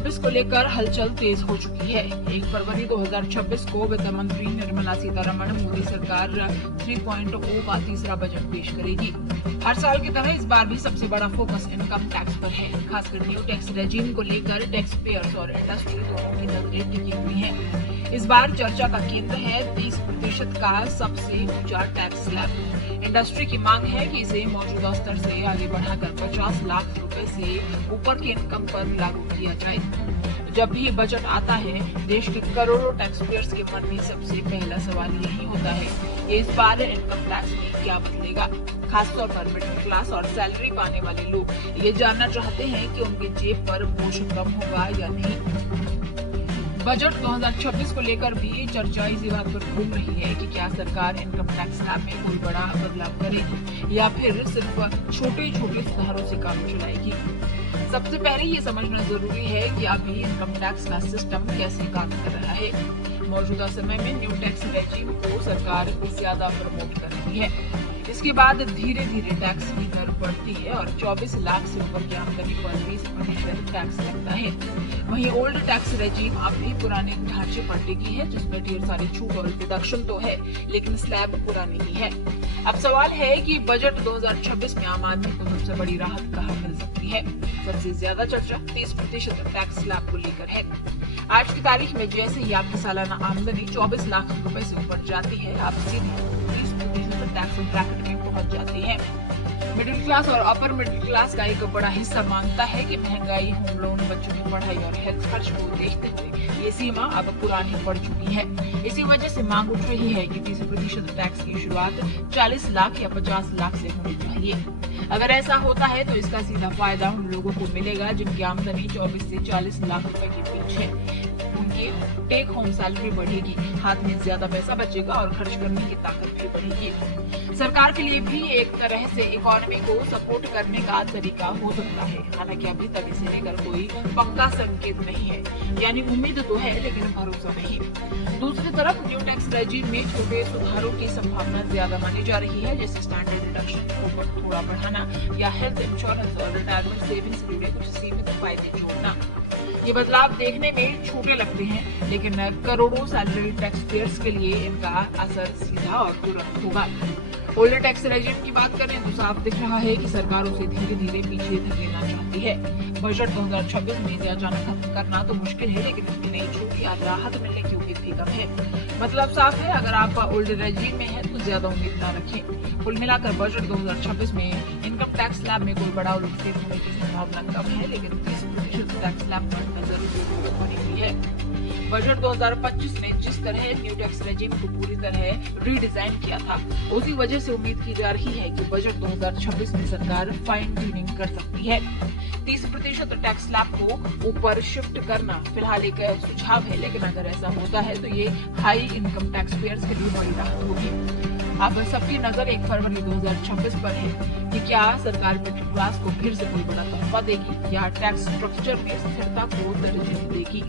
2026 को लेकर हलचल तेज हो चुकी है। 1 फरवरी 2026 को वित्त मंत्री निर्मला सीतारमण मोदी सरकार 3.0 का तीसरा बजट पेश करेगी। हर साल की तरह इस बार भी सबसे बड़ा फोकस इनकम टैक्स पर है। खासकर न्यू टैक्स रेजिम को लेकर टैक्स पेयर्स और इंडस्ट्री दोनों की नजरें टिकी हुई हैं। इस बार चर्चा का केंद्र है 30% का सबसे ऊंचा टैक्स स्लैब। इंडस्ट्री की मांग है कि इसे मौजूदा स्तर से आगे बढ़ाकर 50 लाख रुपए से ऊपर के इनकम पर लागू किया जाए। जब भी बजट आता है, देश के करोड़ों टैक्स पेयर्स के मन में सबसे पहला सवाल यही होता है कि इस बार इनकम टैक्स में क्या बदलेगा। खासतौर पर मिडिल क्लास और सैलरी पाने वाले लोग ये जानना चाहते हैं कि उनकी जेब पर बोझ कम होगा या नहीं। बजट 2026 को लेकर भी चर्चा इसी बात पर घूम रही है कि क्या सरकार इनकम टैक्स स्लैब में कोई बड़ा बदलाव करेगी या फिर सिर्फ छोटे छोटे सुधारों से काम चलाएगी। सबसे पहले ये समझना जरूरी है कि अभी इनकम टैक्स का सिस्टम कैसे काम कर रहा है। मौजूदा समय में न्यू टैक्स रेजिम को सरकार ज्यादा प्रमोट कर रही है। इसके बाद धीरे धीरे टैक्स की दर बढ़ती है और 24 लाख से ऊपर की आमदनी पर 20% टैक्स लगता है। वहीं ओल्ड टैक्स रेजिम अब भी पुराने ढांचे पर टिकी है, जिसमें ढेर सारी छूट और डिडक्शन तो है, लेकिन स्लैब पूरा नहीं है। अब सवाल है कि बजट 2026 में आम आदमी को सबसे बड़ी राहत कहाँ मिल सकती है। सबसे ज्यादा चर्चा 30% टैक्स स्लैब को लेकर है। आज की तारीख में जैसे ही आपकी सालाना आमदनी 24 लाख रुपए से ऊपर जाती है, आप सीधे 30% टैक्स ब्रैकेट में पहुंच जाते हैं। मिडिल क्लास और अपर मिडिल क्लास का एक बड़ा हिस्सा मांगता है कि महंगाई, होम लोन, बच्चों की पढ़ाई और हेल्थ खर्च को देखते हुए ये सीमा अब पुरानी पड़ चुकी है। इसी वजह से मांग उठ रही है कि 30% टैक्स की शुरुआत 40 लाख या 50 लाख से होनी चाहिए। अगर ऐसा होता है तो इसका सीधा फायदा उन लोगों को मिलेगा जिनकी आमदनी 24 से 40 लाख रुपए के बीच है। उनकी टेक होम सैलरी बढ़ेगी, हाथ में ज्यादा पैसा बचेगा और खर्च करने की ताकत भी बढ़ेगी। सरकार के लिए भी एक तरह से इकोनॉमी को सपोर्ट करने का तरीका हो सकता है। हालांकि अभी तक इसे लेकर कोई पक्का संकेत नहीं है, यानी उम्मीद तो है लेकिन भरोसा नहीं। दूसरी तरफ न्यू टैक्स रेजिम में छोटे सुधारों की संभावना ज्यादा मानी जा रही है, जैसे स्टैंडर्ड डिडक्शन को थोड़ा बढ़ाना या हेल्थ इंश्योरेंस और रिटायरमेंट सेविंग्स के लिए कुछ सीमित फायदे जोड़ना। ये बदलाव देखने में छोटे लगते हैं, लेकिन करोड़ों सैलरी टैक्स पेयर्स के लिए इनका असर सीधा और तुरंत होगा। ओल्ड टैक्स रेजिम की बात करें तो साफ दिख रहा है कि सरकार उसे धीरे धीरे पीछे धकेलना चाहती है। बजट 2026 में इसे अचानक खत्म करना तो मुश्किल है, लेकिन इसकी नई छूट या राहत मिलने की उम्मीद भी कम है। मतलब साफ है, अगर आप ओल्ड रेजिम में है तो ज्यादा उम्मीद न रखें। कुल मिलाकर बजट 2026 में इनकम टैक्स स्लैब में कोई बड़ा उलटफेर होने की संभावना कम है, लेकिन 30% टैक्स स्लैब पर नजर बनी हुई है। बजट 2025 ने जिस तरह न्यू टैक्स रेजिम को पूरी तरह रीडिजाइन किया था, उसी वजह से उम्मीद की जा रही है कि बजट 2026 में सरकार फाइन ट्यूनिंग कर सकती है। 30% टैक्स स्लैब को ऊपर शिफ्ट करना फिलहाल एक सुझाव है, लेकिन अगर ऐसा होता है तो ये हाई इनकम टैक्स पेयर्स के लिए बड़ी राहत होगी। अब सबकी नजर 1 फरवरी 2026 पर है कि क्या सरकार मिडिल क्लास को फिर से कोई बड़ा तोहफा देगी या टैक्स स्ट्रक्चर में स्थिरता को तरजीह देगी।